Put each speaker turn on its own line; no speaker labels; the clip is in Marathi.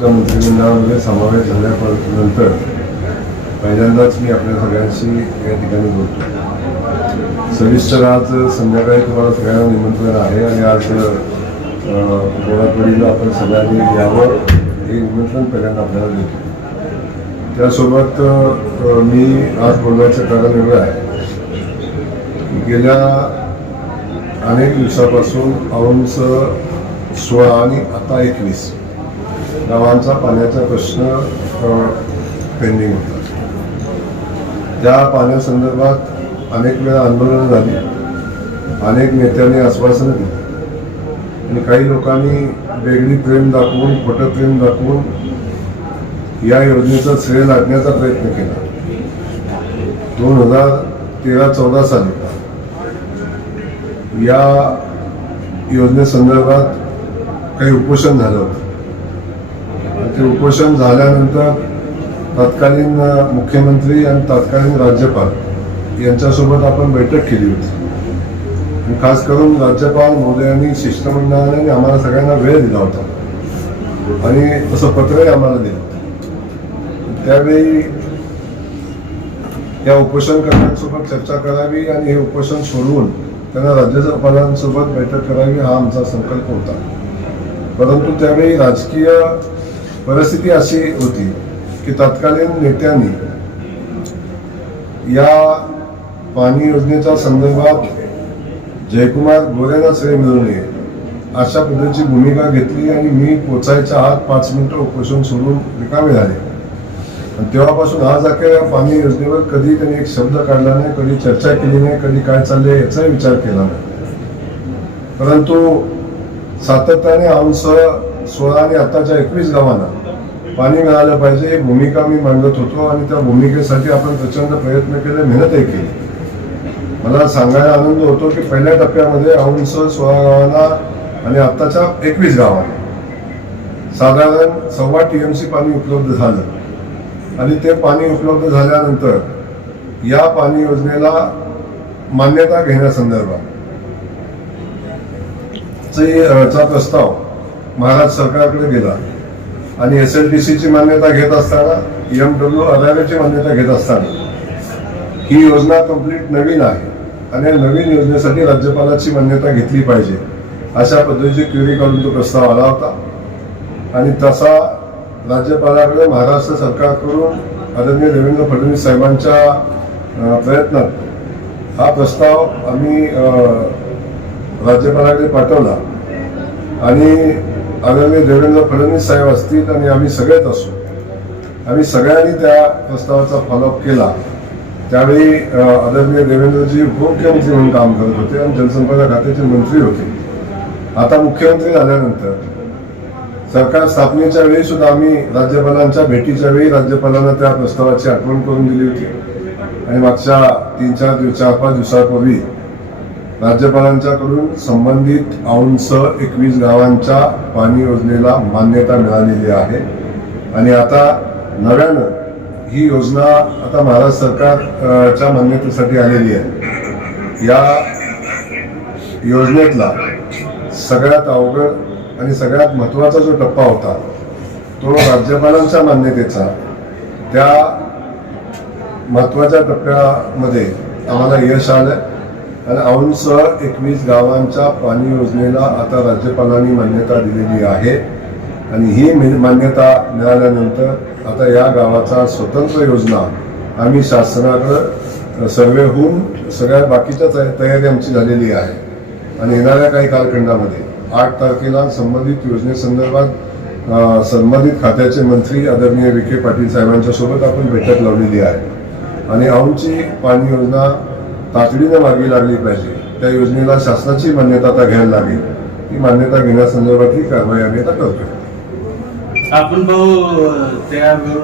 त्या मंत्रिमंडळामध्ये समावेश झाल्यानंतर पहिल्यांदाच मी आपल्या सगळ्यांशी या ठिकाणी बोलतो. सविस्तर आज संध्याकाळी तुम्हाला सगळ्यांना निमंत्रण आहे आणि आज गोळाकडीला आपण सगळ्यांनी यावं हे निमंत्रण पहिल्यांदा आपल्याला देतो. त्यासोबत मी आज बोलण्याचं कारण एवढं आहे गेल्या अनेक दिवसापासून औंस सोळा आणि आता एकवीस गावांचा पाण्याचा प्रश्न पेंडिंग होता. त्या पाण्यासंदर्भात अनेक वेळा आंदोलनं झाली. अनेक नेत्यांनी आश्वासनं दिली. आणि काही लोकांनी वेगळी प्रेम दाखवून खोटं प्रेम दाखवून या योजनेचा श्रेय लागण्याचा प्रयत्न केला. दोन हजार तेरा चौदा साली या योजनेसंदर्भात काही उपोषण झालं होतं. ते उपोषण झाल्यानंतर तत्कालीन मुख्यमंत्री आणि तत्कालीन राज्यपाल यांच्यासोबत आपण बैठक केली होती. आणि खास करून राज्यपाल महोदयांनी शिष्टमंडळाने आम्हाला सगळ्यांना वेळ दिला होता. आणि तसं पत्रही आम्हाला दिलं त्यावेळी या उपोषण करण्यासोबत चर्चा करावी आणि हे उपोषण सोडवून त्यांना राज्यपालांसोबत बैठक करावी हा आमचा संकल्प होता. परंतु त्यावेळी राजकीय परिस्थिती अशी होती की तत्कालीन नेत्यांनी या पाणी योजनेच्या संदर्भात जयकुमार गोरेंना श्रेय मिळू नये अशा पद्धतीची भूमिका घेतली आणि मी पोचायच्या आत पाच मिनिटं उपोषण सोडून रिकामे झाले. आणि तेव्हापासून आज अखेर या पाणी योजनेवर कधी त्यांनी एक शब्द काढला नाही कधी चर्चा केली नाही कधी काय चालले याचाही विचार केला नाही. परंतु सातत्याने आमचं सोळा आणि आताच्या एकवीस गावांना पाणी मिळालं पाहिजे ही भूमिका मी मांडत होतो आणि त्या भूमिकेसाठी आपण प्रचंड प्रयत्न केले मेहनतही केली. मला सांगायला आनंद होतो की पहिल्या टप्प्यामध्ये औंस सोळा गावांना आणि आत्ताच्या एकवीस गावांना साधारण सव्वा टी एम सी पाणी उपलब्ध झालं. आणि ते पाणी उपलब्ध झाल्यानंतर या पाणी योजनेला मान्यता घेण्यासंदर्भात चे, चा प्रस्ताव महाराष्ट्र सरकारकडे गेला. आणि एस एन टी सीची मान्यता घेत असताना एम डब्ल्यू अदालतची मान्यता घेत असताना ही योजना कंप्लीट नवीन आहे आणि या नवीन योजनेसाठी राज्यपालाची मान्यता घेतली पाहिजे अशा पद्धतीची क्युरी काढून तो प्रस्ताव आला होता. आणि तसा राज्यपालाकडे महाराष्ट्र सरकारकडून आदरणीय देवेंद्र फडणवीस साहेबांच्या प्रयत्नात हा प्रस्ताव आम्ही राज्यपालाकडे पाठवला. आणि आदरणीय देवेंद्र फडणवीस साहेब असतील आणि आम्ही सगळेच असू. आम्ही सगळ्यांनी त्या प्रस्तावाचा फॉलोअप केला. त्यावेळी आदरणीय देवेंद्रजी उपमुख्यमंत्री म्हणून काम करत होते आणि जलसंपदा खात्याचे मंत्री होते. आता मुख्यमंत्री झाल्यानंतर सरकार स्थापनेच्या वेळी सुद्धा आम्ही राज्यपालांच्या भेटीच्या वेळी राज्यपालांना त्या प्रस्तावाची आठवण करून दिली होती. आणि मागच्या तीन चार दिवस चार पाच दिवसापूर्वी राज्यपालांच्याकडून संबंधित औंच एकवीस गावांच्या पाणी योजनेला मान्यता मिळालेली आहे. आणि आता नव्यानं ही योजना आता महाराष्ट्र सरकारच्या मान्यतेसाठी आलेली आहे. या योजनेतला सगळ्यात अवघड आणि सगळ्यात महत्त्वाचा जो टप्पा होता तो राज्यपालांच्या मान्यतेचा. त्या महत्त्वाच्या टप्प्यामध्ये आम्हाला यश आलं. आणि औंच एकवीस गावांच्या पाणी योजनेला आता राज्यपालांनी मान्यता दिलेली आहे. आणि ही मी- मान्यता मिळाल्यानंतर आता या गावाचा स्वतंत्र योजना आम्ही शासनाकडं सर्वे होऊन सगळ्या बाकीच्या तयारी आमची झालेली आहे. आणि येणाऱ्या काही कालखंडामध्ये आठ तारखेला संबंधित योजनेसंदर्भात संबंधित खात्याचे मंत्री आदरणीय विखे पाटील साहेबांच्या सोबत आपण बैठक लावलेली आहे. आणि औंची पाणी योजना तातडीने मार्गी लागली पाहिजे. त्या योजनेला शासनाची मान्यता आता घ्यायला लागेल. ती मान्यता घेण्यासंदर्भातली कारवाई आम्ही आता करतोय.
आपण भाऊ त्या